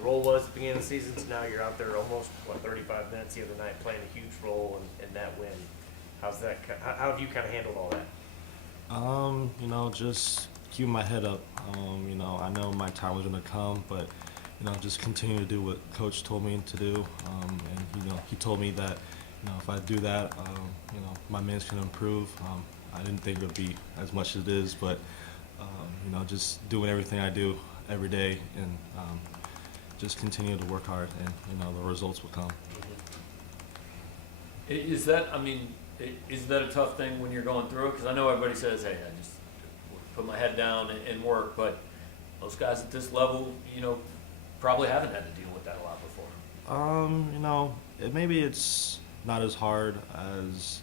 role was at the beginning of the season. So now you're out there almost 35 minutes the other night playing a huge role in that win. How's that? How have you kind of handled all that? Just keep my head up. I know my time was gonna come, but just continue to do what Coach told me to do. And he told me that, if I do that, my minutes can improve. I didn't think it would be as much as it is, but just doing everything I do every day and just continue to work hard, and the results will come. Is that, is that a tough thing when you're going through it? Because I know everybody says, hey, I just put my head down and work, but most guys at this level, probably haven't had to deal with that a lot before. Maybe it's not as hard as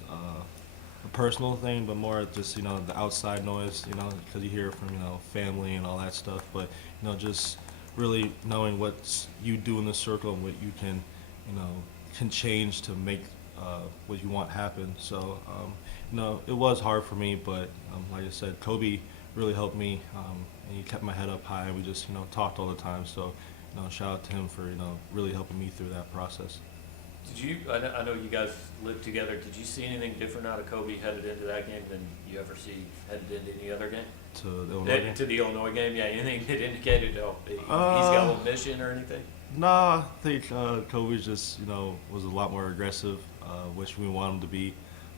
a personal thing, but more just, the outside noise, because you hear from, family and all that stuff. But, just really knowing what you do in the circle and what you can change to make what you want happen. So, it was hard for me, but like I said, Toby really helped me, and he kept my head up high. We just, talked all the time. So, shout out to him for, really helping me through that process. Did you? I know you guys lived together. Did you see anything different out of Kobe headed into that game than you ever see headed into any other game? To the Illinois game? To the Illinois game, yeah. Anything that indicated, he's got a little mission or anything? No, I think Kobe just, was a lot more aggressive, which we want him to be.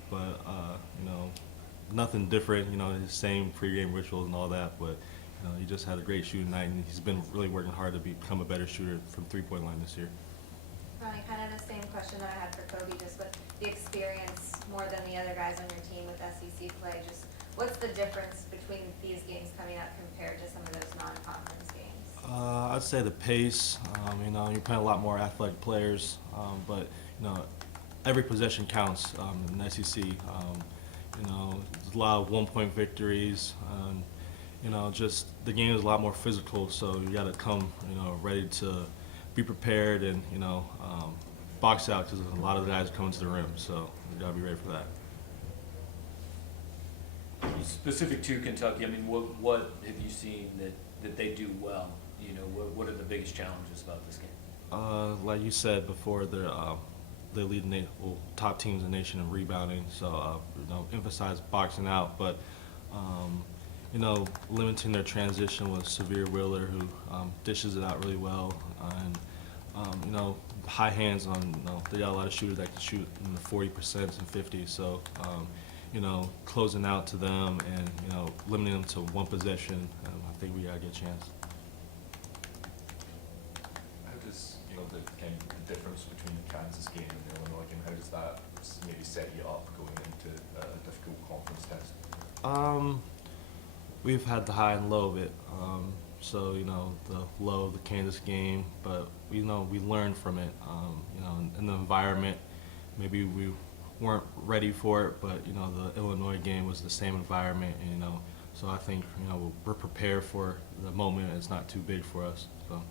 But, nothing different, his same pregame rituals and all that. But, he just had a great shooting night, and he's been really working hard to become a better shooter from three-point line this year. Ronnie, kind of the same question that I had for Toby, just with the experience more than the other guys on your team with SEC play. Just what's the difference between these games coming up compared to some of those non-conference games? I'd say the pace. You're playing a lot more athletic players, but every possession counts in the SEC. There's a lot of one-point victories. Just the game is a lot more physical, so you got to come, ready to be prepared and, box out, because a lot of the guys are coming to the rim, so you got to be ready for that. Specific to Kentucky, what have you seen that they do well? What are the biggest challenges about this game? Like you said before, they lead the top teams in the nation in rebounding, so emphasize boxing out, but limiting their transition with Severe Wheeler, who dishes it out really well, and high hands on. They got a lot of shooters that can shoot in the 40% and 50%, so closing out to them and limiting them to one possession. I think we got a good chance. How does the difference between the Kansas game and the Illinois game, how does that maybe set you up going into a difficult conference test? We've had the high and low of it. So the low of the Kansas game, but we learned from it. In the environment, maybe we weren't ready for it, but the Illinois game was the same environment, and so I think we're prepared for the moment. It's not too big for us. So.